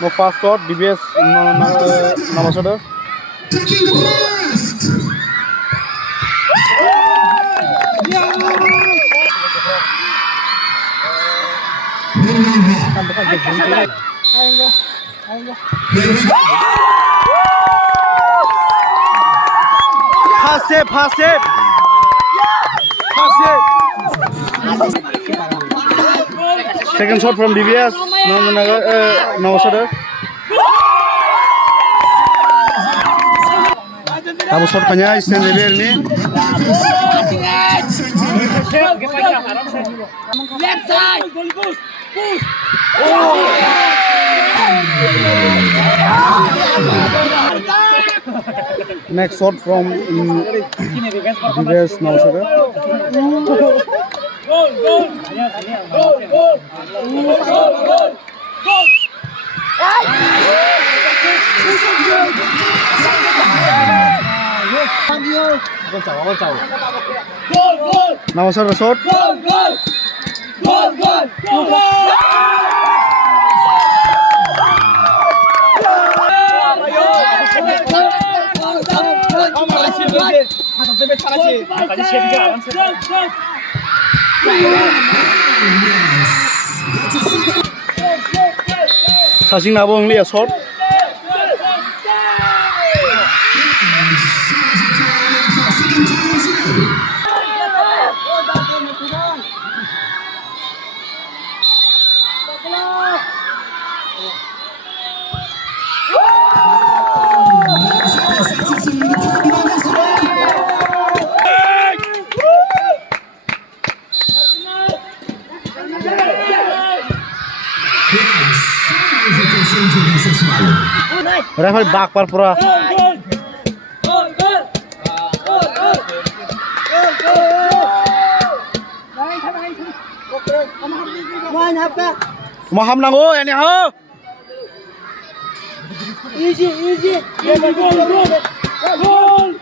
No fast shot, DBS Navasada. Taking the first. Pass it. Second shot from DBS Navasada. Abu shot kanya stand level ni. Left side. Push. Next shot from DBS Navasada. Goal. Navasada shot. Sasing nabo only a shot. Referee back par pura. Maham nango yani ha. Easy. Goal.